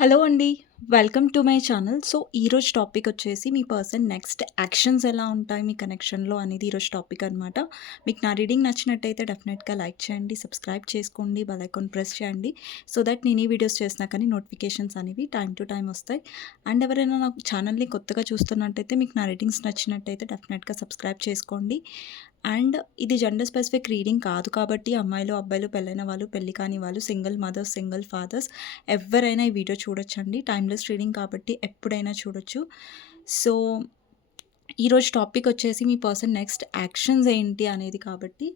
Hello అండి. Welcome to my channel. So, ఈరోజు topic వచ్చేసి మీ పర్సన్ నెక్స్ట్ యాక్షన్స్ ఎలా ఉంటాయి మీ కనెక్షన్‌లో అనేది ఈరోజు టాపిక్ అనమాట. మీకు నా రీడింగ్ నచ్చినట్టయితే డెఫినెట్‌గా లైక్ చేయండి, సబ్స్క్రైబ్ చేసుకోండి, బెల్ ఐకాన్ ప్రెస్ చేయండి. సో దట్ నేను ఈ వీడియోస్ చేసినా కానీ నోటిఫికేషన్స్ అనేవి టైమ్ టు టైమ్ వస్తాయి. అండ్ ఎవరైనా నా ఛానల్‌ని కొత్తగా చూస్తున్నట్టయితే మీకు నా రీడింగ్స్ నచ్చినట్టయితే డెఫినెట్‌గా సబ్స్క్రైబ్ చేసుకోండి. అండ్ ఇది జెండర్ స్పెసిఫిక్ రీడింగ్ కాదు కాబట్టి అమ్మాయిలు, అబ్బాయిలు, పెళ్ళైన వాళ్ళు, పెళ్లి కాని వాళ్ళు, సింగిల్ మదర్స్, సింగిల్ ఫాదర్స్ ఎవ్వరైనా ఈ వీడియో చూడొచ్చండి. టైమ్‌లెస్ రీడింగ్ కాబట్టి ఎప్పుడైనా చూడొచ్చు. సో, ఈరోజు టాపిక్ వచ్చేసి మీ పర్సన్ నెక్స్ట్ యాక్షన్స్ ఏంటి అనేది కాబట్టి,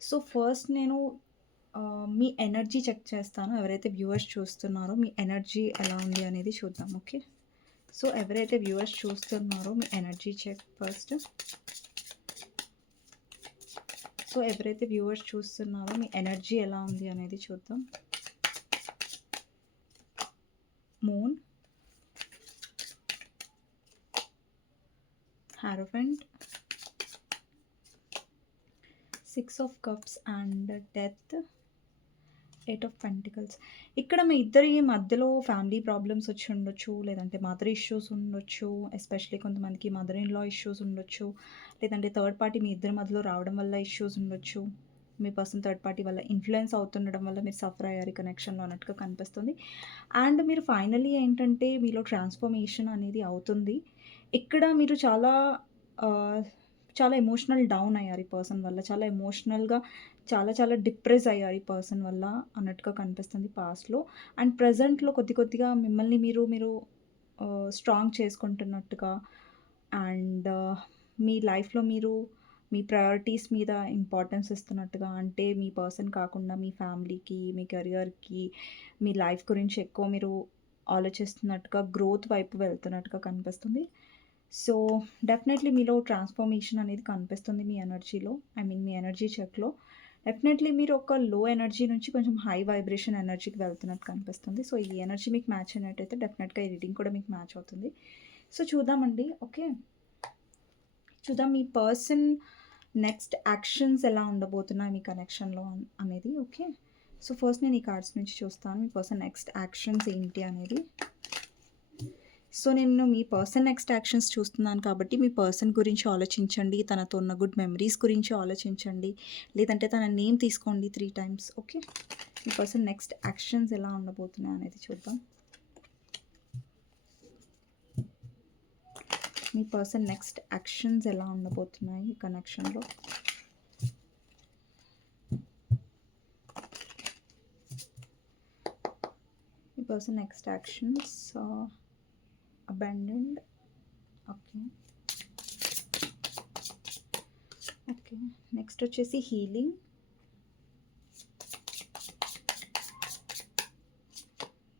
సో, ఫస్ట్ నేను మీ ఎనర్జీ చెక్ చేస్తాను. ఎవరైతే వ్యూవర్స్ చూస్తున్నారో మీ ఎనర్జీ ఎలా ఉంది అనేది చూద్దాం. ఓకే. సో, ఎవరైతే వ్యూవర్స్ చూస్తున్నారో మీ ఎనర్జీ చెక్ ఫస్ట్. సో, ఎవరైతే వ్యూవర్స్ చూస్తున్నారో మీ ఎనర్జీ ఎలా ఉంది అనేది చూద్దాం. Moon, హారోఫెంట్, 6 of cups and death, 8 of pentacles. ఇక్కడ మీ ఇద్దరి మధ్యలో ఫ్యామిలీ ప్రాబ్లమ్స్ వచ్చి ఉండొచ్చు, లేదంటే మదర్ ఇష్యూస్ ఉండొచ్చు. ఎస్పెషల్లీ కొంతమందికి మదర్ ఇన్ లా ఇష్యూస్ ఉండొచ్చు, లేదంటే థర్డ్ పార్టీ మీ ఇద్దరి మధ్యలో రావడం వల్ల ఇష్యూస్ ఉండొచ్చు. మీ పర్సన్ థర్డ్ పార్టీ వల్ల ఇన్ఫ్లుయెన్స్ అవుతుండడం వల్ల మీరు సఫర్ అయ్యారు కనెక్షన్లో అన్నట్టుగా కనిపిస్తుంది. అండ్ మీరు ఫైనలీ ఏంటంటే మీలో ట్రాన్స్ఫర్మేషన్ అనేది అవుతుంది. ఇక్కడ మీరు చాలా చాలా ఎమోషనల్ డౌన్ అయ్యారు ఈ పర్సన్ వల్ల. చాలా ఎమోషనల్‌గా చాలా డిప్రెస్ అయ్యారు ఈ పర్సన్ వల్ల అన్నట్టుగా కనిపిస్తుంది పాస్ట్‌లో. అండ్ ప్రెజెంట్‌లో కొద్దిగా మిమ్మల్ని మీరు స్ట్రాంగ్ చేసుకుంటున్నట్టుగా అండ్ మీ లైఫ్‌లో మీరు మీ ప్రయారిటీస్ మీద ఇంపార్టెన్స్ ఇస్తున్నట్టుగా, అంటే మీ పర్సన్ కాకుండా మీ ఫ్యామిలీకి, మీ కెరియర్‌కి, మీ లైఫ్ గురించి ఎక్కువ మీరు ఆలోచిస్తున్నట్టుగా, గ్రోత్ వైపు వెళ్తున్నట్టుగా కనిపిస్తుంది. సో, డెఫినెట్‌లీ మీలో ట్రాన్స్‌ఫర్మేషన్ అనేది కనిపిస్తుంది మీ ఎనర్జీలో. ఐ మీన్ మీ ఎనర్జీ చెక్‌లో. డెఫినెట్‌లీ మీరు ఒక లో ఎనర్జీ నుంచి కొంచెం హై వైబ్రేషన్ ఎనర్జీకి వెళ్తున్నట్టు కనిపిస్తుంది. సో, ఈ ఎనర్జీ మీకు మ్యాచ్ అయినట్టయితే డెఫినెట్‌గా ఈ రీడింగ్ కూడా మీకు మ్యాచ్ అవుతుంది. సో, చూద్దామండి. ఓకే. చూద్దాం మీ పర్సన్ నెక్స్ట్ యాక్షన్స్ ఎలా ఉండబోతున్నాయి మీ కనెక్షన్‌లో అనేది. ఓకే. సో, ఫస్ట్ నేను ఈ కార్డ్స్ నుంచి చూస్తాను మీ పర్సన్ నెక్స్ట్ యాక్షన్స్ ఏంటి అనేది. సో, నేను మీ పర్సన్ నెక్స్ట్ యాక్షన్స్ చూస్తున్నాను కాబట్టి మీ పర్సన్ గురించి ఆలోచించండి. తనతో ఉన్న గుడ్ మెమరీస్ గురించి ఆలోచించండి. లేదంటే తన నేమ్ తీసుకోండి 3 టైమ్స్. ఓకే. మీ పర్సన్ నెక్స్ట్ యాక్షన్స్ ఎలా ఉండబోతున్నాయి అనేది చూద్దాం. మీ పర్సన్ నెక్స్ట్ యాక్షన్స్ ఎలా ఉండబోతున్నాయి ఈ కనెక్షన్‌లో. మీ person next actions abandoned. Okay. Okay. Next వచ్చేసి హీలింగ్.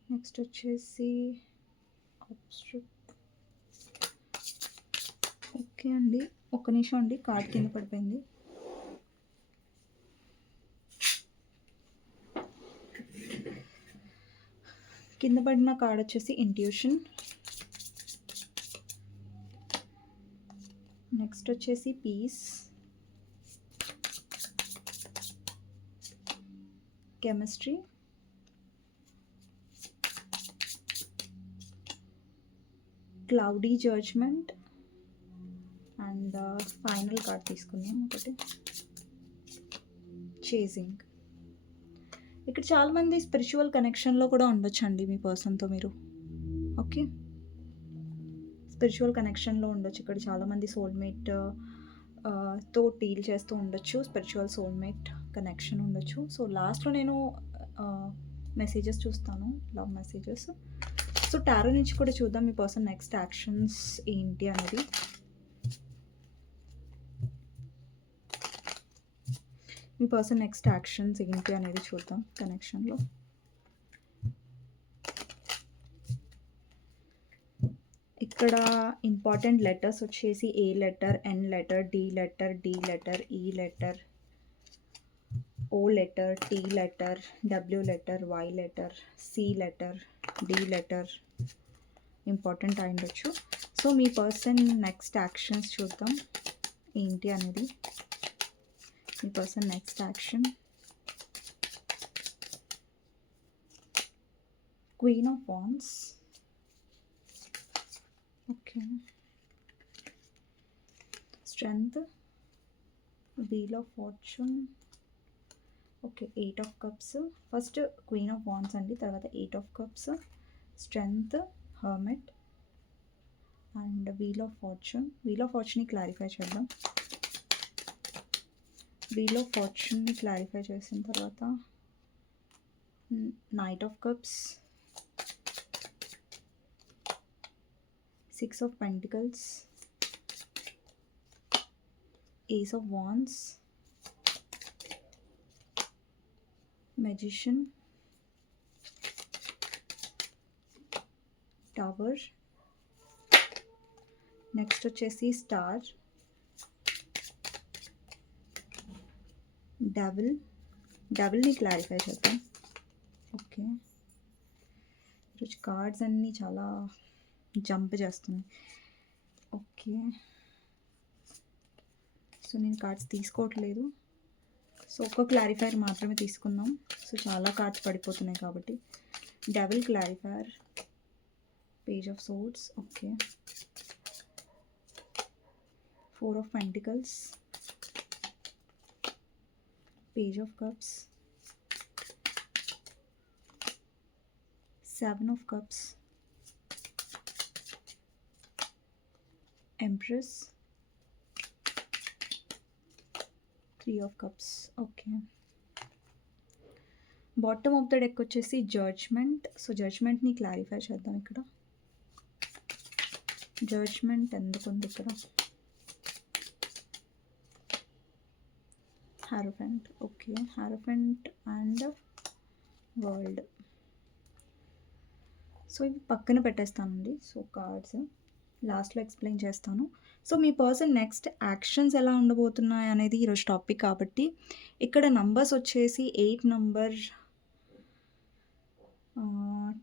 నెక్స్ట్ వచ్చేసి ఓకే అండి. ఒక్క నిమిషం అండి, కార్డ్ కింద పడిపోయింది. కింద పడిన కార్డ్ వచ్చేసి ఇంట్యూషన్. నెక్స్ట్ వచ్చేసి peace, chemistry, cloudy judgment and final card తీసుకుందాం ఒకటి, చేజింగ్. ఇక్కడ చాలామంది స్పిరిచువల్ కనెక్షన్లో కూడా ఉండొచ్చండి మీ పర్సన్తో మీరు. ఓకే. స్పిరిచువల్ కనెక్షన్లో ఉండొచ్చు. ఇక్కడ చాలామంది సోల్మేట్ తో డీల్ చేస్తూ ఉండొచ్చు. స్పిరిచువల్ సోల్మేట్ కనెక్షన్ ఉండొచ్చు. సో, లాస్ట్లో నేను మెసేజెస్ చూస్తాను, లవ్ మెసేజెస్. సో, టారో నుంచి కూడా చూద్దాం మీ పర్సన్ నెక్స్ట్ యాక్షన్స్ ఏంటి అనేది. మీ పర్సన్ నెక్స్ట్ యాక్షన్స్ ఏంటి అనేది చూద్దాం కనెక్షన్లో. ఇక్కడ ఇంపార్టెంట్ లెటర్స్ వచ్చేసి A letter, N letter, D letter, D letter, E letter, O letter, T letter, W letter, Y letter, C letter, D letter important అయ్యుండొచ్చు. సో, మీ పర్సన్ నెక్స్ట్ యాక్షన్స్ చూద్దాం ఏంటి అనేది. మీ person next action queen of wands. Okay. Strength, wheel of fortune. Okay. 8 of cups. First queen of wands అండి, తర్వాత 8 of cups, strength, hermit and wheel of fortune. Wheel of ఫార్చ్యూన్ని clarify చేద్దాం. Wheel of ఫార్చ్యూన్ని clarify చేసిన తర్వాత knight of cups, 6 of pentacles, ace of wands, magician, tower. Next వచ్చేసి star, డెవిల్ని clarify చేద్దాం. ఓకే. ఈరోజు కార్డ్స్ అన్నీ చాలా జంప్ చేస్తున్నాయి. ఓకే. సో నేను కార్డ్స్ తీసుకోవట్లేదు, సో ఒక్క క్లారిఫైర్ మాత్రమే తీసుకుందాం. సో చాలా కార్డ్స్ పడిపోతున్నాయి కాబట్టి. Devil clarifier, page of swords. Okay. 4 of pentacles, page of cups, 7 of cups, empress, 3 of cups. Okay. Bottom of the deck వచ్చేసి జడ్జ్మెంట్. సో జడ్జ్మెంట్ని క్లారిఫై చేద్దాం. ఇక్కడ జడ్జ్మెంట్ ఎందుకు ఉంది ఇక్కడ? హారోఫెంట్. ఓకే. హారోఫెంట్ and world. సో ఇవి పక్కన పెట్టేస్తానండి. సో కార్డ్స్ లాస్ట్లో explain చేస్తాను. సో మీ పర్సన్ నెక్స్ట్ యాక్షన్స్ ఎలా ఉండబోతున్నాయి అనేది ఈరోజు టాపిక్ కాబట్టి ఇక్కడ నంబర్స్ వచ్చేసి 8 number,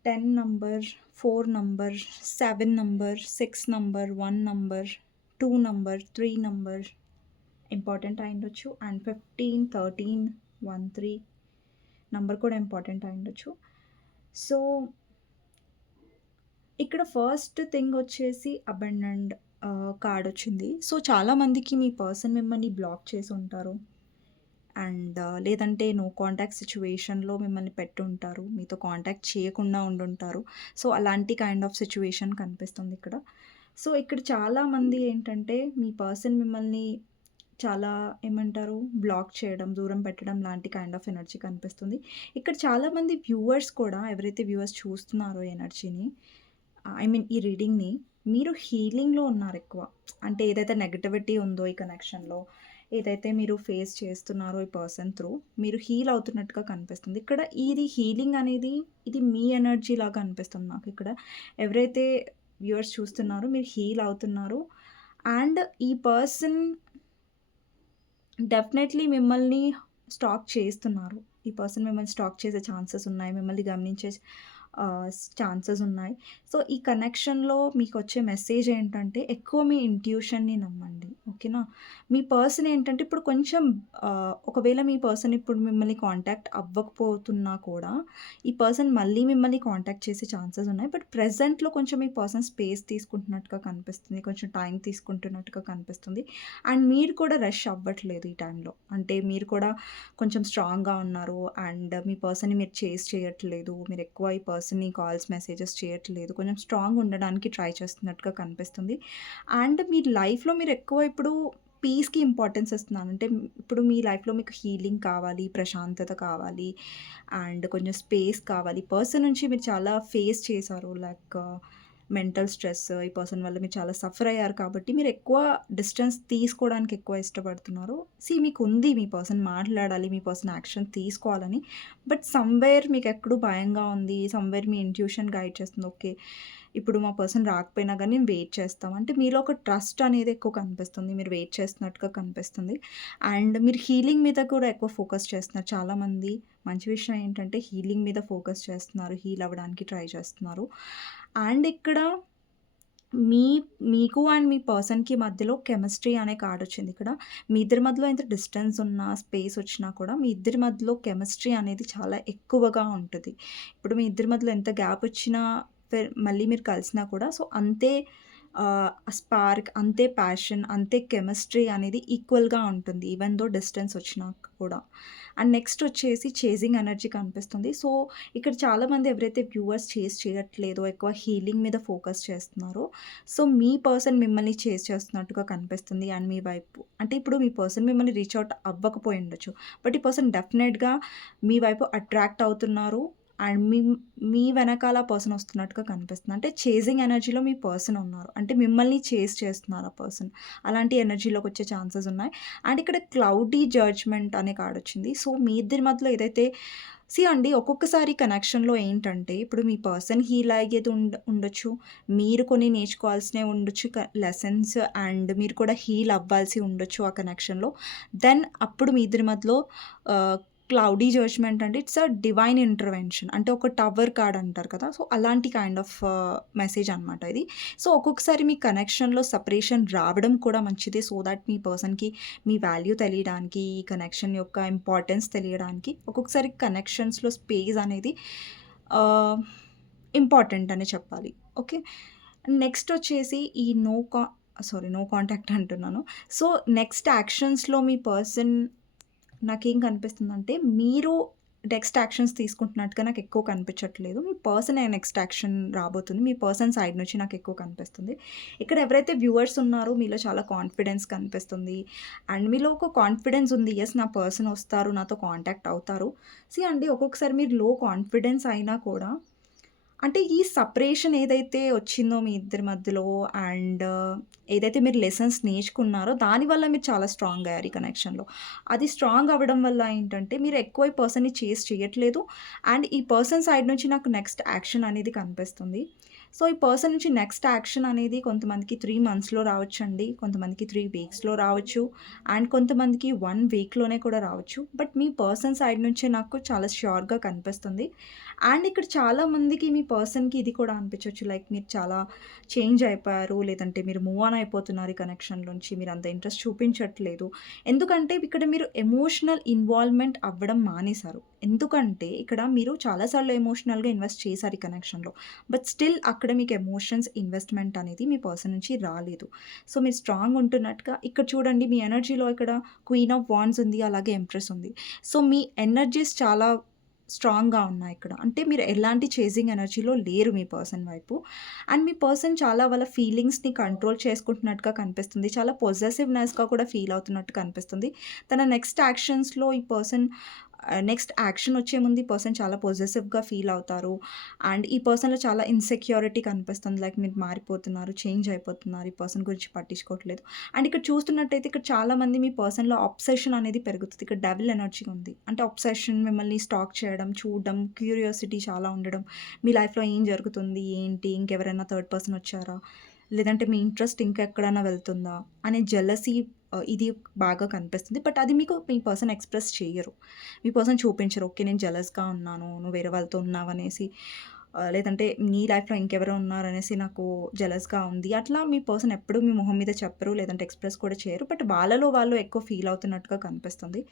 10 number, 4 number, 7 number, 6 number, 1 number, 2 number, 3 number important అయి ఉండొచ్చు. అండ్ 15, 13, 1, 3 నంబర్ కూడా ఇంపార్టెంట్ అయి ఉండొచ్చు. సో ఇక్కడ ఫస్ట్ థింగ్ వచ్చేసి అబండెంట్ కార్డ్ వచ్చింది. సో చాలామందికి మీ పర్సన్ మిమ్మల్ని బ్లాక్ చేసి ఉంటారు అండ్ లేదంటే నో కాంటాక్ట్ సిచ్యువేషన్లో మిమ్మల్ని పెట్టుంటారు, మీతో కాంటాక్ట్ చేయకుండా ఉండుంటారు. సో అలాంటి కైండ్ ఆఫ్ సిచ్యువేషన్ కనిపిస్తుంది ఇక్కడ. సో ఇక్కడ చాలామంది ఏంటంటే మీ పర్సన్ మిమ్మల్ని చాలా ఏమంటారు బ్లాక్ చేయడం, దూరం పెట్టడం లాంటి కైండ్ ఆఫ్ ఎనర్జీ కనిపిస్తుంది. ఇక్కడ చాలామంది వ్యూవర్స్ కూడా, ఎవరైతే వ్యూవర్స్ చూస్తున్నారో ఎనర్జీని, ఐ మీన్ ఈ రీడింగ్ని, మీరు హీలింగ్లో ఉన్నారు ఎక్కువ. అంటే ఏదైతే నెగటివిటీ ఉందో ఈ కనెక్షన్లో, ఏదైతే మీరు ఫేస్ చేస్తున్నారో ఈ పర్సన్ త్రూ, మీరు హీల్ అవుతున్నట్టుగా కనిపిస్తుంది. ఇక్కడ ఇది హీలింగ్ అనేది ఇది మీ ఎనర్జీ లాగా అనిపిస్తుంది నాకు. ఇక్కడ ఎవరైతే వ్యూవర్స్ చూస్తున్నారో మీరు హీల్ అవుతున్నారు అండ్ ఈ పర్సన్ డెఫినెట్లీ మిమ్మల్ని స్టాక్ చేస్తున్నారు. ఈ పర్సన్ మిమ్మల్ని స్టాక్ చేసే ఛాన్సెస్ ఉన్నాయి, మిమ్మల్ని గమనించే ఛాన్సెస్ ఉన్నాయి. సో ఈ కనెక్షన్లో మీకు వచ్చే మెసేజ్ ఏంటంటే ఎక్కువ మీ ఇంట్యూషన్ని నమ్మండి. ఓకేనా? మీ పర్సన్ ఏంటంటే ఇప్పుడు కొంచెం ఒకవేళ మీ పర్సన్ ఇప్పుడు మిమ్మల్ని కాంటాక్ట్ అవ్వకపోతున్నా కూడా ఈ పర్సన్ మళ్ళీ మిమ్మల్ని కాంటాక్ట్ చేసే ఛాన్సెస్ ఉన్నాయి. బట్ ప్రెజెంట్లో కొంచెం మీ పర్సన్ స్పేస్ తీసుకుంటున్నట్టుగా కనిపిస్తుంది, కొంచెం టైం తీసుకుంటున్నట్టుగా కనిపిస్తుంది. అండ్ మీరు కూడా రష్ అవ్వట్లేదు ఈ టైంలో. అంటే మీరు కూడా కొంచెం స్ట్రాంగ్గా ఉన్నారు అండ్ మీ పర్సన్ని మీరు చేస్ చేయట్లేదు, మీరు ఎక్కువ ఈ పర్సన్ని కాల్స్ మెసేజెస్ చేయట్లేదు, కొంచెం స్ట్రాంగ్ ఉండడానికి ట్రై చేస్తున్నట్టుగా కనిపిస్తుంది. అండ్ మీ లైఫ్లో మీరు ఎక్కువ ఇప్పుడు పీస్కి ఇంపార్టెన్స్ ఇస్తున్నాను. అంటే ఇప్పుడు మీ లైఫ్లో మీకు హీలింగ్ కావాలి, ప్రశాంతత కావాలి అండ్ కొంచెం స్పేస్ కావాలి. పర్సన్ నుంచి మీరు చాలా ఫేస్ చేశారు, లైక్ మెంటల్ స్ట్రెస్, ఈ పర్సన్ వల్ల మీరు చాలా సఫర్ అయ్యారు కాబట్టి మీరు ఎక్కువ డిస్టెన్స్ తీసుకోవడానికి ఎక్కువ ఇష్టపడుతున్నారు. మీకు ఉంది మీ పర్సన్ మాట్లాడాలి, మీ పర్సన్ యాక్షన్ తీసుకోవాలని. బట్ సమ్వేర్ మీకు ఎక్కడూ భయంగా ఉంది, సమ్వేర్ మీ ఇంట్యూషన్ గైడ్ చేస్తుంది. ఓకే, ఇప్పుడు మా పర్సన్ రాకపోయినా కానీ నేను వెయిట్ చేస్తాం అంటే మీలో ఒక ట్రస్ట్ అనేది ఎక్కువ కనిపిస్తుంది, మీరు వెయిట్ చేస్తున్నట్టుగా కనిపిస్తుంది. అండ్ మీరు హీలింగ్ మీద కూడా ఎక్కువ ఫోకస్ చేస్తున్నారు. చాలామంది మంచి విషయం ఏంటంటే హీలింగ్ మీద ఫోకస్ చేస్తున్నారు, హీల్ అవ్వడానికి ట్రై చేస్తున్నారు. అండ్ ఇక్కడ మీ మీకు అండ్ మీ పర్సన్‌కి మధ్యలో కెమిస్ట్రీ అనే కార్డొచ్చింది ఇక్కడ. మీ ఇద్దరి మధ్యలో ఎంత డిస్టెన్స్ ఉన్నా, స్పేస్ ఒచ్చినా కూడా మీ ఇద్దరి మధ్యలో కెమిస్ట్రీ అనేది చాలా ఎక్కువగా ఉంటది. ఇప్పుడు మీ ఇద్దరి మధ్యలో ఎంత గ్యాపొచ్చినా మళ్ళీ మీరు కలిసినా కూడా సో, అంతే స్పార్క్, అంతే ప్యాషన్, అంతే కెమిస్ట్రీ అనేది ఈక్వల్‌గా ఉంటుంది. ఈవెన్ దో డిస్టెన్స్ ఒచ్చినా కూడా. అండ్ నెక్స్ట్ వచ్చేసి చేజింగ్ ఎనర్జీ కనిపిస్తుంది. సో, ఇక్కడ చాలామంది ఎవరైతే వ్యూవర్స్ చేయట్లేదో, ఎక్కువ హీలింగ్ మీద ఫోకస్ చేస్తున్నారో, సో, మీ పర్సన్ మిమ్మల్ని చేస్తున్నట్టుగా కనిపిస్తుంది. అండ్ మీ వైపు అంటే ఇప్పుడు మీ పర్సన్ మిమ్మల్ని రీచ్ ఔట్ అవ్వకపోయి ఉండొచ్చు. బట్ ఈ పర్సన్ డెఫినెట్‌గా మీ వైపు అట్రాక్ట్ అవుతున్నారు. అండ్ మీ వెనకాల పర్సన్ వస్తున్నట్టుగా కనిపిస్తుంది. అంటే చేజింగ్ ఎనర్జీలో మీ పర్సన్ ఉన్నారు. అంటే మిమ్మల్ని చేజ్ చేస్తున్నారు ఆ పర్సన్. అలాంటి ఎనర్జీలోకొచ్చే ఛాన్సెస్ ఉన్నాయి. అండ్ ఇక్కడ క్లౌడీ జడ్జ్‌మెంట్ అనే కార్డొచ్చింది. సో, మీ ఇద్దరి మధ్యలో ఏదైతే అండి ఒక్కొక్కసారి కనెక్షన్‌లో ఏంటంటే, ఇప్పుడు మీ పర్సన్ హీల్ అయ్యేది ఉండొచ్చు. మీరు కొన్ని నేర్చుకోవాల్సినవి ఉండొచ్చు. లెసన్స్ అండ్ మీరు కూడా హీల్ అవ్వాల్సి ఉండొచ్చు ఆ కనెక్షన్‌లో. దెన్ అప్పుడు మీ ఇద్దరి మధ్యలో క్లౌడీ జడ్జ్‌మెంట్ అంటే ఇట్స్ డివైన్ ఇంటర్వెన్షన్. అంటే ఒక టవర్ కార్డ్ అంటారు కదా! సో, అలాంటి కైండ్ ఆఫ్ మెసేజ్ అనమాట ఇది. సో, ఒక్కొక్కసారి మీ కనెక్షన్‌లో సెపరేషన్ రావడం కూడా మంచిదే. సో దట్ మీ పర్సన్‌కి మీ వాల్యూ తెలియడానికి, ఈ కనెక్షన్ యొక్క ఇంపార్టెన్స్ తెలియడానికి ఒక్కొక్కసారి కనెక్షన్స్‌లో స్పేస్ అనేది ఆహ్, ఇంపార్టెంట్ అనే చెప్పాలి. ఓకే. నెక్స్ట్ వచ్చేసి ఈ నో కాంటాక్ట్ అంటున్నాను. సో, నెక్స్ట్ యాక్షన్స్‌లో మీ పర్సన్ నాకేం కనిపిస్తుందంటే, మీరు నెక్స్ట్ యాక్షన్స్ తీసుకుంటున్నట్టుగా నాకెక్కువ కనిపించట్లేదు. మీ పర్సనే నెక్స్ట్ యాక్షన్ రాబోతుంది. మీ పర్సన్ సైడ్ నుంచి నాకెక్కువ కనిపిస్తుంది. ఇక్కడ ఎవరైతే వ్యూవర్స్ ఉన్నారో మీలో చాలా కాన్ఫిడెన్స్ కనిపిస్తుంది. అండ్ మీలో ఒక కాన్ఫిడెన్స్ ఉంది. యెస్, నా పర్సన్ వస్తారు, నాతో కాంటాక్ట్ అవుతారు. అండి ఒక్కొక్కసారి మీరు లో కాన్ఫిడెన్స్ అయినా కూడా అంటే ఈ సెపరేషన్ ఏదైతే వచ్చిందో మీ ఇద్దరి మధ్యలో అండ్ ఏదైతే మీరు లెసన్స్ నేర్చుకున్నారో దానివల్ల మీరు చాలా స్ట్రాంగ్ అయ్యారు ఈ కనెక్షన్‌లో. అది స్ట్రాంగ్ అవ్వడం వల్ల ఏంటంటే మీరు ఎక్కువ ఈ పర్సన్‌ని చేజ్ చేయట్లేదు. అండ్ ఈ పర్సన్ సైడ్ నుంచి నాకు నెక్స్ట్ యాక్షన్ అనేది కనిపిస్తుంది. సో, ఈ పర్సన్ నుంచి నెక్స్ట్ యాక్షన్ అనేది కొంతమందికి 3 మంత్స్‌లో రావచ్చండి. కొంతమందికి 3 వీక్స్‌లో రావచ్చు. అండ్ కొంతమందికి 1 వీక్‌లోనే కూడా రావచ్చు. బట్ మీ పర్సన్ సైడ్ నుంచే నాకు చాలా ష్యూర్‌గా కనిపిస్తుంది. అండ్ ఇక్కడ చాలామందికి మీ పర్సన్‌కి ఇది కూడా అనిపించొచ్చు. లైక్ మీరు చాలా చేంజ్ అయిపోయారు. లేదంటే మీరు మూవ్ ఆన్ అయిపోతున్నారు ఈ కనెక్షన్‌లోంచి. మీరు అంత ఇంట్రెస్ట్ చూపించట్లేదు. ఎందుకంటే ఇక్కడ మీరు ఎమోషనల్ ఇన్వాల్వ్‌మెంట్ అవ్వడం మానేశారు. ఎందుకంటే ఇక్కడ మీరు చాలా సార్లు ఎమోషనల్‌గా ఇన్వెస్ట్ చేశారు ఈ కనెక్షన్‌లో. బట్ స్టిల్ అక్కడ మీకు ఎమోషన్స్ ఇన్వెస్ట్‌మెంట్ అనేది మీ పర్సన్ నుంచి రాలేదు. సో, మీరు స్ట్రాంగ్ ఉంటున్నట్టుగా ఇక్కడ చూడండి మీ ఎనర్జీలో ఇక్కడ క్వీన్ ఆఫ్ వాండ్స్ ఉంది. అలాగే ఎంప్రెస్ ఉంది. సో, మీ ఎనర్జీస్ చాలా స్ట్రాంగ్‌గా ఉన్నాయి ఇక్కడ. అంటే మీరు ఎలాంటి చేజింగ్ ఎనర్జీలో లేరు మీ పర్సన్ వైపు. అండ్ మీ పర్సన్ చాలా వాళ్ళ ఫీలింగ్స్‌ని కంట్రోల్ చేసుకుంటున్నట్టుగా కనిపిస్తుంది. చాలా పొసెసివ్‌నెస్‌గా కూడా ఫీల్ అవుతున్నట్టు కనిపిస్తుంది. తన నెక్స్ట్ యాక్షన్స్‌లో ఈ పర్సన్ నెక్స్ట్ యాక్షన్ వచ్చే ముందు ఈ పర్సన్ చాలా పొసెసివ్‌గా ఫీల్ అవుతారు. అండ్ ఈ పర్సన్‌లో చాలా ఇన్‌సెక్యూరిటీ కనిపిస్తుంది. లైక్ మీరు మారిపోతున్నారు, చేంజ్ అయిపోతున్నారు. ఈ పర్సన్ గురించి పట్టించుకోవట్లేదు. అండ్ ఇక్కడ చూస్తున్నట్టయితే ఇక్కడ చాలామంది మీ పర్సన్‌లో అబ్సెషన్ అనేది పెరుగుతది. ఇక్కడ డెవిల్ ఎనర్జీ ఉంది. అంటే అబ్సెషన్, మిమ్మల్ని స్టాక్ చేయడం, చూడడం, క్యూరియాసిటీ చాలా ఉండడం. మీ లైఫ్‌లో ఏం జరుగుతుంది? ఏంటి? ఇంకెవరైనా థర్డ్ పర్సన్ వచ్చారా? లేదంటే మీ ఇంట్రెస్ట్ ఇంకెక్కడైనా వెళ్తుందా? అనే జెలసీ ఇది బాగా కనిపిస్తుంది. బట్ అది మీకు మీ పర్సన్ ఎక్స్‌ప్రెస్ చెయ్యరు. మీ పర్సన్ చూపించరు. ఓకే, నేను జెలస్‌గా ఉన్నాను. నువ్వు వేరే వాళ్ళతో ఉన్నావనేసి. లేదంటే నీ లైఫ్‌లో ఇంకెవరో ఉన్నారనేసి నాకు జెలస్‌గా ఉంది. అట్లా మీ పర్సన్ ఎప్పుడూ మీ మొహం మీద చెప్పరు. లేదంటే ఎక్స్‌ప్రెస్ కూడా చేయరు. బట్ వాళ్ళలో వాళ్ళు ఎక్కువ ఫీల్ అవుతున్నట్టుగా కనిపిస్తుంది.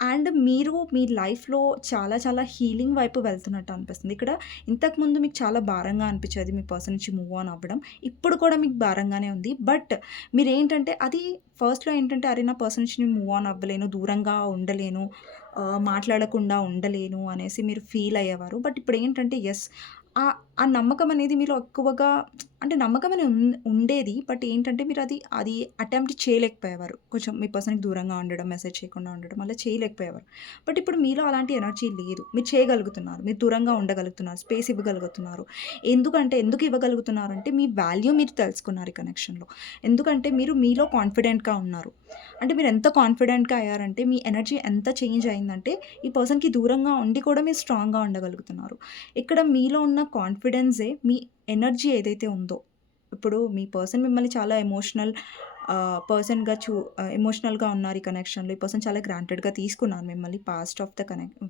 అండ్ మీరు మీ లైఫ్‌లో చాలా చాలా హీలింగ్ వైపు వెళ్తున్నట్టు అనిపిస్తుంది. ఇక్కడ ఇంతకుముందు మీకు చాలా భారంగా అనిపించేది మీ పర్సన్ నుంచి మూవ్ ఆన్ అవ్వడం. ఇప్పుడు కూడా మీకు భారంగానే ఉంది. బట్ మీరేంటంటే అది ఫస్ట్‌లో ఏంటంటే అరే! నా పర్సన్ నుంచి నేను మూవ్ ఆన్ అవ్వలేను, దూరంగా ఉండలేను, మాట్లాడకుండా ఉండలేను అనేసి మీరు ఫీల్ అయ్యేవారు. బట్ ఇప్పుడేంటంటే యెస్, ఆ నమ్మకం అనేది మీలో ఎక్కువగా అంటే నమ్మకం అని ఉండేది. బట్ ఏంటంటే మీరు అది అటెంప్ట్ చేయలేకపోయేవారు. కొంచెం మీ పర్సన్‌కి దూరంగా ఉండడం, మెసేజ్ చేయకుండా ఉండడం అలా చేయలేకపోయేవారు. బట్ ఇప్పుడు మీలో అలాంటి ఎనర్జీ లేదు. మీరు చేయగలుగుతున్నారు. మీరు దూరంగా ఉండగలుగుతున్నారు. స్పేస్ ఇవ్వగలుగుతున్నారు. ఎందుకు ఇవ్వగలుగుతున్నారంటే మీ వాల్యూ మీరు తెలుసుకున్నారు ఈ కనెక్షన్‌లో. ఎందుకంటే మీరు మీలో కాన్ఫిడెంట్‌గా ఉన్నారు. అంటే మీరు ఎంత కాన్ఫిడెంట్‌గా అయ్యారంటే మీ ఎనర్జీ ఎంత చేంజ్ అయిందంటే ఈ పర్సన్‌కి దూరంగా ఉండి కూడా మీరు స్ట్రాంగ్‌గా ఉండగలుగుతున్నారు. ఇక్కడ మీలో ఉన్న కాన్ఫిడెన్సే మీ ఎనర్జీ ఏదైతే ఉందో, ఇప్పుడు మీ పర్సన్ మిమ్మల్ని చాలా ఎమోషనల్‌గా ఉన్నారు ఈ కనెక్షన్‌లో. ఈ పర్సన్ చాలా గ్రాంటెడ్‌గా తీసుకున్నారు మిమ్మల్ని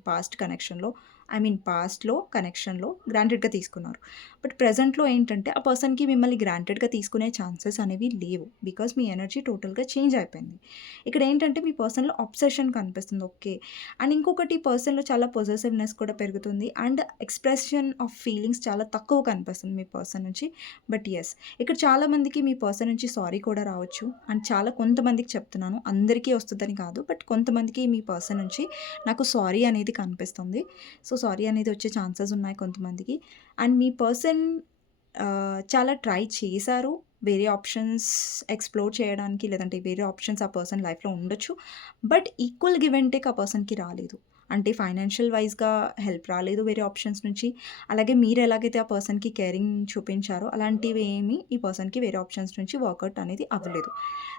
పాస్ట్ కనెక్షన్‌లో. ఐ మీన్ పాస్ట్‌లో కనెక్షన్‌లో గ్రాంటెడ్‌గా తీసుకున్నారు. బట్ ప్రెజెంట్‌లో ఏంటంటే ఆ పర్సన్‌కి మిమ్మల్ని గ్రాంటెడ్‌గా తీసుకునే ఛాన్సెస్ అనేవి లేవు. బికాజ్ మీ ఎనర్జీ టోటల్‌గా చేంజ్ అయిపోయింది. ఇక్కడ ఏంటంటే మీ పర్సన్‌లో అబ్సెషన్ కనిపిస్తుంది. ఓకే. అండ్ ఇంకొకటి పర్సన్‌లో చాలా పొసెసివ్‌నెస్ కూడా పెరుగుతుంది. అండ్ ఎక్స్‌ప్రెషన్ ఆఫ్ ఫీలింగ్స్ చాలా తక్కువ కనిపిస్తుంది మీ పర్సన్ నుంచి. బట్ యెస్, ఇక్కడ చాలామందికి మీ పర్సన్ నుంచి సారీ కూడా రావచ్చు. అండ్ చాలా కొంతమందికి చెప్తున్నాను. అందరికీ వస్తదని కాదు. బట్ కొంతమందికి మీ పర్సన్ నుంచి నాకు సారీ అనేది కనిపిస్తుంది. సో, సారీ అనేది వచ్చే ఛాన్సెస్ ఉన్నాయి కొంతమందికి. అండ్ మీ పర్సన్ చాలా ట్రై చేశారు. వేరే ఆప్షన్స్ ఎక్స్‌ప్లోర్ చేయడానికి, లేదంటే వేరే ఆప్షన్స్ ఆ పర్సన్ లైఫ్‌లో ఉండొచ్చు. But equal give and take ఆ పర్సన్‌కి రాలేదు. అంటే ఫైనాన్షియల్ వైస్‌గా హెల్ప్ రాలేదు వేరే ఆప్షన్స్ నుంచి. అలాగే మీరు ఎలాగైతే ఆ పర్సన్‌కి కేరింగ్ చూపించారో అలాంటివి ఏమి ఈ పర్సన్‌కి వేరే ఆప్షన్స్ నుంచి వర్కౌట్ అనేది అవ్వలేదు.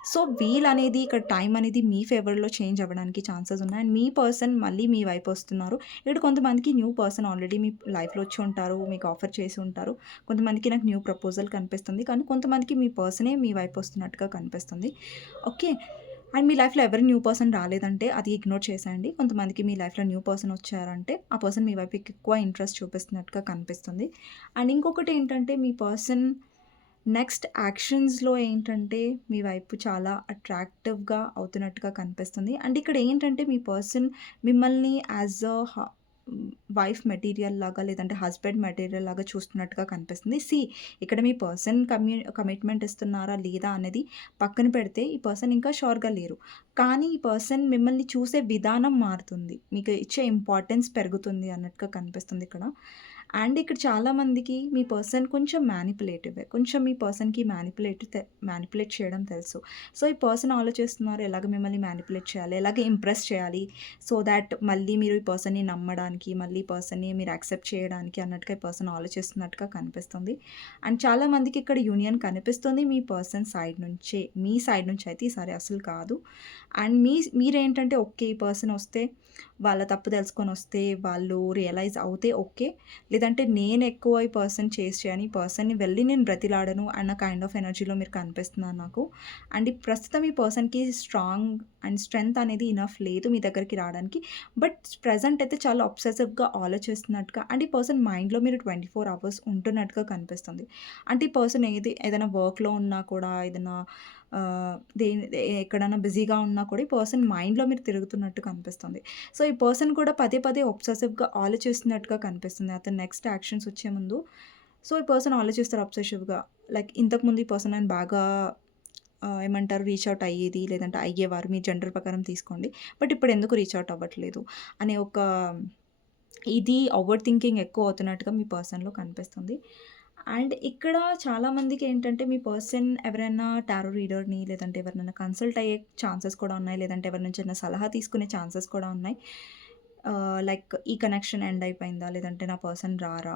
సో, వీల్ అనేది ఇక్కడ టైం అనేది మీ ఫేవర్‌లో చేంజ్ అవ్వడానికి ఛాన్సెస్ ఉన్నాయి. అండ్ మీ పర్సన్ మళ్ళీ మీ వైపు వస్తున్నారు. ఇక్కడ కొంతమందికి న్యూ పర్సన్ ఆల్రెడీ మీ లైఫ్‌లో వచ్చి ఉంటారు. మీకు ఆఫర్ చేసి ఉంటారు. కొంతమందికి నాకు న్యూ ప్రపోజల్ కనిపిస్తుంది. కానీ కొంతమందికి మీ పర్సనే మీ వైపు వస్తున్నట్టుగా కనిపిస్తుంది. ఓకే. అండ్ మీ లైఫ్‌లో ఎవరు న్యూ పర్సన్ రాలేదంటే అది ఇగ్నోర్ చేసేయండి. కొంతమందికి మీ లైఫ్‌లో న్యూ పర్సన్ వచ్చారంటే ఆ పర్సన్ మీ వైపు ఎక్కువ ఇంట్రెస్ట్ చూపిస్తున్నట్టుగా కనిపిస్తుంది. అండ్ ఇంకొకటి ఏంటంటే మీ పర్సన్ నెక్స్ట్ యాక్షన్స్‌లో ఏంటంటే మీ వైపు చాలా అట్రాక్టివ్‌గా అవుతున్నట్టుగా కనిపిస్తుంది. అండ్ ఇక్కడ ఏంటంటే మీ పర్సన్ మిమ్మల్ని యాజ్ అ వైఫ్ మెటీరియల్ లాగా, లేదంటే హస్బెండ్ మెటీరియల్ లాగా చూస్తున్నట్టుగా కనిపిస్తుంది. ఇక్కడ మీ పర్సన్ కమిట్మెంట్ ఇస్తున్నారా లేదా అనేది పక్కన పెడితే ఈ పర్సన్ ఇంకా షూర్‌గా లేరు. కానీ ఈ పర్సన్ మిమ్మల్ని చూసే విధానం మారుతుంది. మీకు ఇచ్చే ఇంపార్టెన్స్ పెరుగుతుంది అన్నట్టుగా కనిపిస్తుంది ఇక్కడ. అండ్ ఇక్కడ చాలామందికి మీ పర్సన్ కొంచెం మ్యానిపులేటివే. కొంచెం మీ పర్సన్‌కి మ్యానిపులేట్ చేయడం తెలుసు. సో, ఈ పర్సన్ ఆలోచిస్తున్నారు ఎలాగ మిమ్మల్ని మ్యానిపులేట్ చేయాలి, ఎలాగ ఇంప్రెస్ చేయాలి, సో థాట్ మళ్ళీ మీరు ఈ పర్సన్‌ని నమ్మడానికి, మళ్ళీ ఈ పర్సన్‌ని మీరు యాక్సెప్ట్ చేయడానికి అన్నట్టుగా ఈ పర్సన్ ఆలోచిస్తున్నట్టుగా కనిపిస్తుంది. అండ్ చాలామందికి ఇక్కడ యూనియన్ కనిపిస్తుంది మీ పర్సన్ సైడ్ నుంచే. మీ సైడ్ నుంచి అయితే ఈసారి అసలు కాదు. అండ్ మీరేంటంటే ఓకే. ఈ పర్సన్ వస్తే వాళ్ళ తప్పు తెలుసుకొనొస్తే, వాళ్ళు రియలైజ్ అవుతే ఓకే. లేదంటే నేను ఎక్కువ ఈ పర్సన్ చేసి చేయని, ఈ పర్సన్‌ని వెళ్లి నేను బ్రతిలాడను అన్న కైండ్ ఆఫ్ ఎనర్జీలో మీరు కనిపిస్తున్నారు నాకు. అండ్ ఈ ప్రస్తుతం ఈ పర్సన్‌కి స్ట్రాంగ్ అండ్ స్ట్రెంత్ అనేది ఇనఫ్ లేదు మీ దగ్గరికి రావడానికి. బట్ ప్రెజెంట్ అయితే చాలా అబ్సెసివ్‌గా ఆలోచిస్తున్నట్టుగా అండ్ ఈ పర్సన్ మైండ్‌లో మీరు 24 అవర్స్ ఉంటున్నట్టుగా కనిపిస్తుంది. అంటే ఈ పర్సన్ ఏదైనా వర్క్‌లో ఉన్నా కూడా, ఏదైనా ఎక్కడైనా బిజీగా ఉన్నా కూడా ఈ పర్సన్ మైండ్‌లో మీరు తిరుగుతున్నట్టు కనిపిస్తుంది. సో, ఈ పర్సన్ కూడా పదే పదే ఒబ్సెసివ్‌గా ఆలోచిస్తున్నట్టుగా కనిపిస్తుంది. అతని నెక్స్ట్ యాక్షన్స్ వచ్చే ముందు. సో, ఈ పర్సన్ ఆలోచిస్తారు అబ్సెసివ్‌గా. లైక్ ఇంతకుముందు ఈ పర్సన్ నన్ను బాగా ఏమంటారు రీచ్ ఔట్ అయ్యేది, లేదంటే అయ్యేవారు. మీ జెండర్ ప్రకారం తీసుకోండి. బట్ ఇప్పుడు ఎందుకు రీచ్ ఔట్ అవ్వట్లేదు అనే ఒక ఇది ఓవర్ థింకింగ్ ఎక్కువ అవుతున్నట్టుగా మీ పర్సన్‌లో కనిపిస్తుంది. అండ్ ఇక్కడ చాలామందికి ఏంటంటే మీ పర్సన్ ఎవరైనా టారో రీడర్‌ని, లేదంటే ఎవరినైనా కన్సల్ట్ అయ్యే ఛాన్సెస్ కూడా ఉన్నాయి. లేదంటే ఎవరి నుంచైనా సలహా తీసుకునే ఛాన్సెస్ కూడా ఉన్నాయి. లైక్ ఈ కనెక్షన్ ఎండ్ అయిపోయిందా? లేదంటే నా పర్సన్ రారా?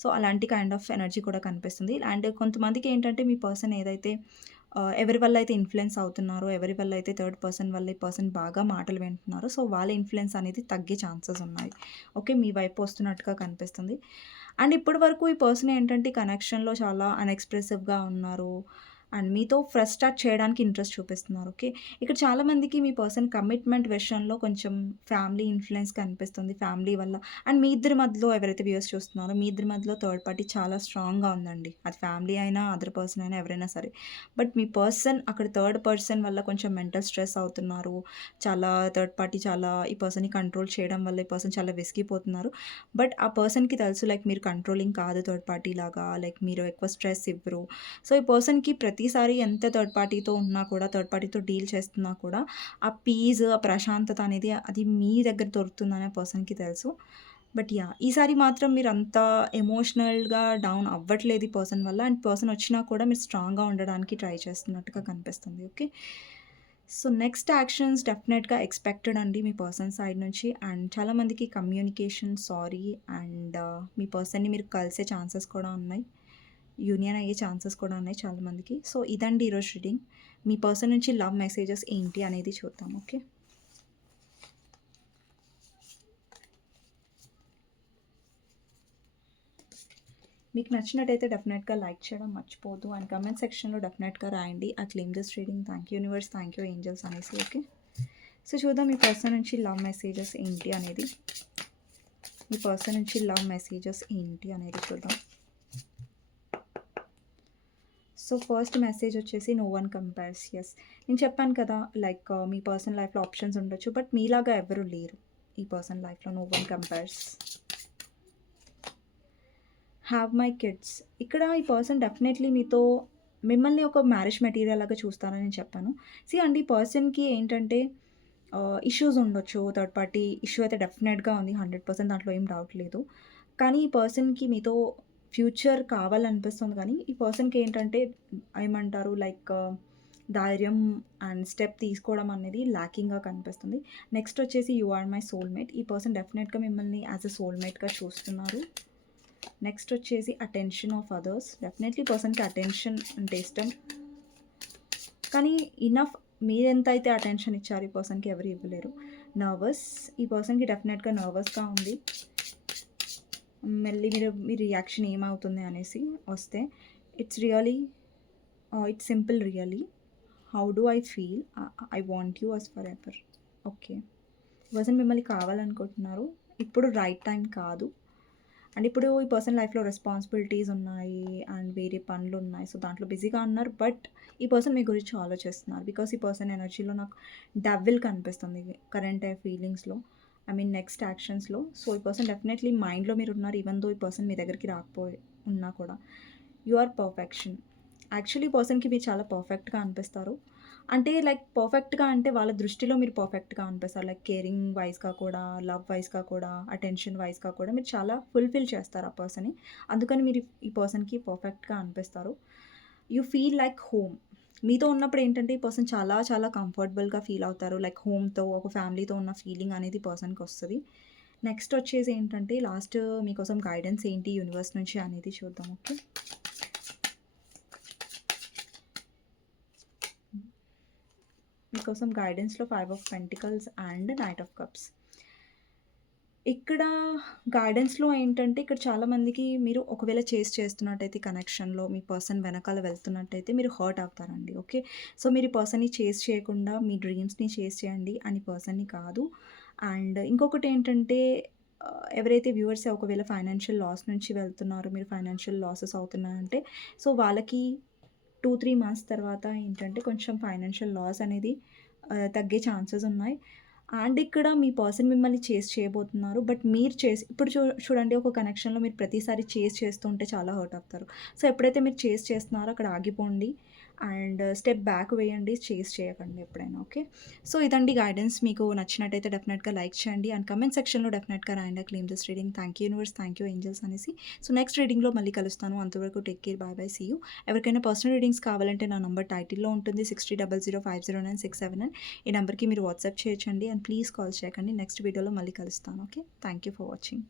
సో, అలాంటి కైండ్ ఆఫ్ ఎనర్జీ కూడా కనిపిస్తుంది. అండ్ కొంతమందికి ఏంటంటే మీ పర్సన్ ఏదైతే ఎవరి వల్ల అయితే ఇన్‌ఫ్లూయెన్స్ అవుతున్నారో, ఎవరి వల్ల అయితే థర్డ్ పర్సన్ వల్ల ఈ పర్సన్ బాగా మాటలు వింటున్నారో, సో, వాళ్ళ ఇన్‌ఫ్లూయెన్స్ అనేది తగ్గే ఛాన్సెస్ ఉన్నాయి. ఓకే. మీ వైపు వస్తున్నట్టుగా కనిపిస్తుంది. అండ్ ఇప్పటి వరకు ఈ పర్సన్ ఏంటంటే ఈ కనెక్షన్‌లో చాలా అన్‌ఎక్స్‌ప్రెసివ్‌గా ఉన్నారు. అండ్ మీతో ఫ్రెష్ స్టార్ట్ చేయడానికి ఇంట్రెస్ట్ చూపిస్తున్నారు. ఓకే. ఇక్కడ చాలామందికి మీ పర్సన్ కమిట్మెంట్ విషయంలో కొంచెం ఫ్యామిలీ ఇన్‌ఫ్లూయెన్స్ కనిపిస్తుంది. ఫ్యామిలీ వల్ల అండ్ మీ ఇద్దరి మధ్యలో ఎవరైతే వ్యూయర్స్ చూస్తున్నారో మీ ఇద్దరి మధ్యలో థర్డ్ పార్టీ చాలా స్ట్రాంగ్‌గా ఉందండి. అది ఫ్యామిలీ అయినా, అదర్ పర్సన్ అయినా ఎవరైనా సరే. బట్ మీ పర్సన్ అక్కడ థర్డ్ పర్సన్ వల్ల కొంచెం మెంటల్ స్ట్రెస్ అవుతున్నారు. చాలా థర్డ్ పార్టీ చాలా ఈ పర్సన్‌ని కంట్రోల్ చేయడం వల్ల ఈ పర్సన్ చాలా విసిగిపోతున్నారు. బట్ ఆ పర్సన్‌కి తెలుసు లైక్ మీరు కంట్రోలింగ్ కాదు థర్డ్ పార్టీ లాగా. లైక్ మీరు ఎక్కువ స్ట్రెస్ ఇవ్వరు. సో, ఈ పర్సన్‌కి ప్రతిసారి ఎంత థర్డ్ పార్టీతో ఉన్నా కూడా, థర్డ్ పార్టీతో డీల్ చేస్తున్నా కూడా ఆ పీస్, ఆ ప్రశాంతత అనేది అది మీ దగ్గర దొరుకుతుందని ఆ పర్సన్‌కి తెలుసు. But yeah! ఈసారి మాత్రం మీరంత ఎమోషనల్‌గా డౌన్ అవ్వట్లేదు ఈ పర్సన్ వల్ల. అండ్ పర్సన్ వచ్చినా కూడా మీరు స్ట్రాంగ్‌గా ఉండడానికి ట్రై చేస్తున్నట్టుగా కనిపిస్తుంది. ఓకే. సో, నెక్స్ట్ యాక్షన్స్ డెఫినెట్‌గా ఎక్స్‌పెక్టెడ్ అండి మీ పర్సన్ సైడ్ నుంచి. అండ్ చాలామందికి కమ్యూనికేషన్, సారీ అండ్ మీ పర్సన్‌ని మీరు కలిసే ఛాన్సెస్ కూడా ఉన్నాయి. యూనియన్ అయ్యే ఛాన్సెస్ కూడా ఉన్నాయి చాలామందికి. సో, ఇదండి ఈరోజు రీడింగ్. మీ పర్సన్ నుంచి లవ్ మెసేజెస్ ఏంటి అనేది చూద్దాం. ఓకే. మీకు నచ్చినట్టయితే డెఫినెట్‌గా లైక్ చేయడం మర్చిపోవద్దు. అండ్ కామెంట్ సెక్షన్‌లో డెఫినెట్‌గా రాయండి. I claim this reading. Thank you universe, thank you angels అనేసి. ఓకే. సో, చూద్దాం మీ పర్సన్ నుంచి లవ్ మెసేజెస్ ఏంటి అనేది. మీ పర్సన్ నుంచి లవ్ మెసేజెస్ ఏంటి అనేది చూద్దాం. సో ఫస్ట్ మెసేజ్ వచ్చేసి నో వన్ కంపేర్స్. యెస్, నేను చెప్పాను కదా, లైక్ మీ పర్సనల్ లైఫ్‌లో ఆప్షన్స్ ఉండొచ్చు. బట్ మీలాగా ఎవ్వరు లేరు ఈ పర్సన్ లైఫ్‌లో. No one compares. Have my kids. ఇక్కడ ఈ పర్సన్ డెఫినెట్లీ మిమ్మల్ని ఒక మ్యారేజ్ మెటీరియల్ లాగా చూస్తారని నేను చెప్పాను. సీ అండి, ఈ పర్సన్‌కి ఏంటంటే ఇష్యూస్ ఉండొచ్చు. థర్డ్ పార్టీ ఇష్యూ అయితే డెఫినెట్‌గా ఉంది. 100% దాంట్లో ఏం డౌట్ లేదు. కానీ ఈ పర్సన్‌కి మీతో ఫ్యూచర్ కావాలనిపిస్తుంది కానీ, ఈ పర్సన్‌కి ఏంటంటే ఏమంటారు, లైక్ ధైర్యం అండ్ స్టెప్ తీసుకోవడం అనేది ల్యాకింగ్‌గా కనిపిస్తుంది. నెక్స్ట్ వచ్చేసి యూ ఆర్ మై సోల్‌మేట్. ఈ పర్సన్ డెఫినెట్‌గా మిమ్మల్ని యాస్ ఎ సోల్‌మేట్‌గా చూస్తున్నారు. నెక్స్ట్ వచ్చేసి అటెన్షన్ ఆఫ్ అదర్స్. డెఫినెట్లీ పర్సన్‌కి అటెన్షన్ అంటే ఇష్టం. కానీ ఇనఫ్ మీరెంతైతే అటెన్షన్ ఇచ్చారు ఈ పర్సన్‌కి ఎవరు ఇవ్వలేరు. నర్వస్. ఈ పర్సన్‌కి డెఫినెట్‌గా నర్వస్‌గా ఉంది. మళ్ళీ మీ రియాక్షన్ ఏమవుతుంది అనేసి వస్తే, it's really it's simple really. How do I feel? I want you as forever. Okay, ఈ పర్సన్ మిమ్మల్ని కావాలనుకుంటున్నారు. ఇప్పుడు రైట్ టైం కాదు. అండ్ ఇప్పుడు ఈ పర్సన్ లైఫ్‌లో రెస్పాన్సిబిలిటీస్ ఉన్నాయి అండ్ వేరే పనులున్నాయి. సో, దాంట్లో బిజీగా ఉన్నారు. బట్ ఈ పర్సన్ మీ గురించి ఆలోచిస్తున్నారు. బికాస్ ఈ పర్సన్ ఎనర్జీలో నాకు డెవిల్ కనిపిస్తుంది కరెంట్ ఫీలింగ్స్‌లో. ఐ మీన్ నెక్స్ట్ యాక్షన్స్‌లో. సో, ఈ పర్సన్ డెఫినెట్లీ మైండ్‌లో మీరున్నారు. ఈవెన్ దో ఈ పర్సన్ మీ దగ్గరికి రాకపోయి ఉన్నా కూడా. You are perfection. యాక్చువల్లీ ఈ పర్సన్‌కి మీరు చాలా పర్ఫెక్ట్‌గా అనిపిస్తారు. అంటే లైక్ పర్ఫెక్ట్‌గా అంటే వాళ్ళ దృష్టిలో మీరు పర్ఫెక్ట్‌గా అనిపిస్తారు. లైక్ కేరింగ్ వైస్‌గా కూడా, లవ్ వైస్‌గా కూడా, అటెన్షన్ వైస్‌గా కూడా మీరు చాలా ఫుల్‌ఫిల్ చేస్తారు ఆ పర్సన్‌ని. అందుకని మీరు ఈ పర్సన్‌కి పర్ఫెక్ట్‌గా అనిపిస్తారు. You feel like home. మీతో ఉన్నప్పుడు ఏంటంటే ఈ పర్సన్ చాలా చాలా కంఫర్టబుల్‌గా ఫీల్ అవుతారు. లైక్ హోమ్‌తో, ఒక ఫ్యామిలీతో ఉన్న ఫీలింగ్ అనేది పర్సన్‌కొస్తది. నెక్స్ట్ వచ్చేసి ఏంటంటే లాస్ట్ మీకోసం గైడెన్స్ ఏంటి యూనివర్స్ నుంచి అనేది చూద్దాం. ఓకే. మీకోసం గైడెన్స్‌లో 5 of pentacles and night of cups. ఇక్కడ గైడెన్స్‌లో ఏంటంటే, ఇక్కడ చాలామందికి మీరు ఒకవేళ చేస్తున్నట్టయితే కనెక్షన్‌లో మీ పర్సన్ వెనకాల వెళ్తున్నట్టయితే మీరు హర్ట్ అవుతారండి. ఓకే. సో, మీరు ఈ పర్సన్‌ని చేజ్ చేయకుండా మీ డ్రీమ్స్‌ని చేజ్ చేయండి అని పర్సన్‌ని కాదు. అండ్ ఇంకొకటేంటంటే ఎవరైతే వ్యూవర్స్ ఒకవేళ ఫైనాన్షియల్ లాస్ నుంచి వెళ్తున్నారో, మీరు ఫైనాన్షియల్ లాసెస్ అవుతున్నాయంటే, సో, వాళ్ళకి 2, 3 మంత్స్ తర్వాత ఏంటంటే కొంచెం ఫైనాన్షియల్ లాస్ అనేది తగ్గే ఛాన్సెస్ ఉన్నాయి. అండ్ ఇక్కడ మీ పర్సన్ మిమ్మల్ని చేజ్ చేయబోతున్నారు. బట్ మీరు ఇప్పుడు చూడండి, ఒక కనెక్షన్‌లో మీరు ప్రతిసారి చేజ్ చేస్తూ ఉంటే చాలా హర్ట్ అవుతారు. సో, ఎప్పుడైతే మీరు చేజ్ చేస్తున్నారో అక్కడ ఆగిపోండి. అండ్ స్టెప్ బ్యాక్ వేయండి. చేజ్ చేయకండి ఎప్పుడైనా. ఓకే. సో, ఇదండి గైడెన్స్. మీకు నచ్చినట్టయితే డెఫినెట్‌గా లైక్ చేయండి. అండ్ కామెంట్ సెక్షన్‌లో డెఫినెట్‌గా రాయండి I claim this reading. Thank you universe, thank you angels అనేసి. సో, నెక్స్ట్ రీడింగ్‌లో మళ్ళీ కలుస్తాను. అంతవరకు take care. Bye bye. See you. ఎవరికైనా పర్సనల్ రీడింగ్స్ కావాలంటే నా నంబర్ టైటిల్‌లో ఉంటుంది. 6000509679. ఈ నంబర్‌కి మీరు వాట్సాప్ చేయొచ్చండి. అండ్ ప్లీజ్ కాల్ చేయకండి. నెక్స్ట్ వీడియోలో మళ్ళీ కలుస్తాను. Okay. Thank you for watching.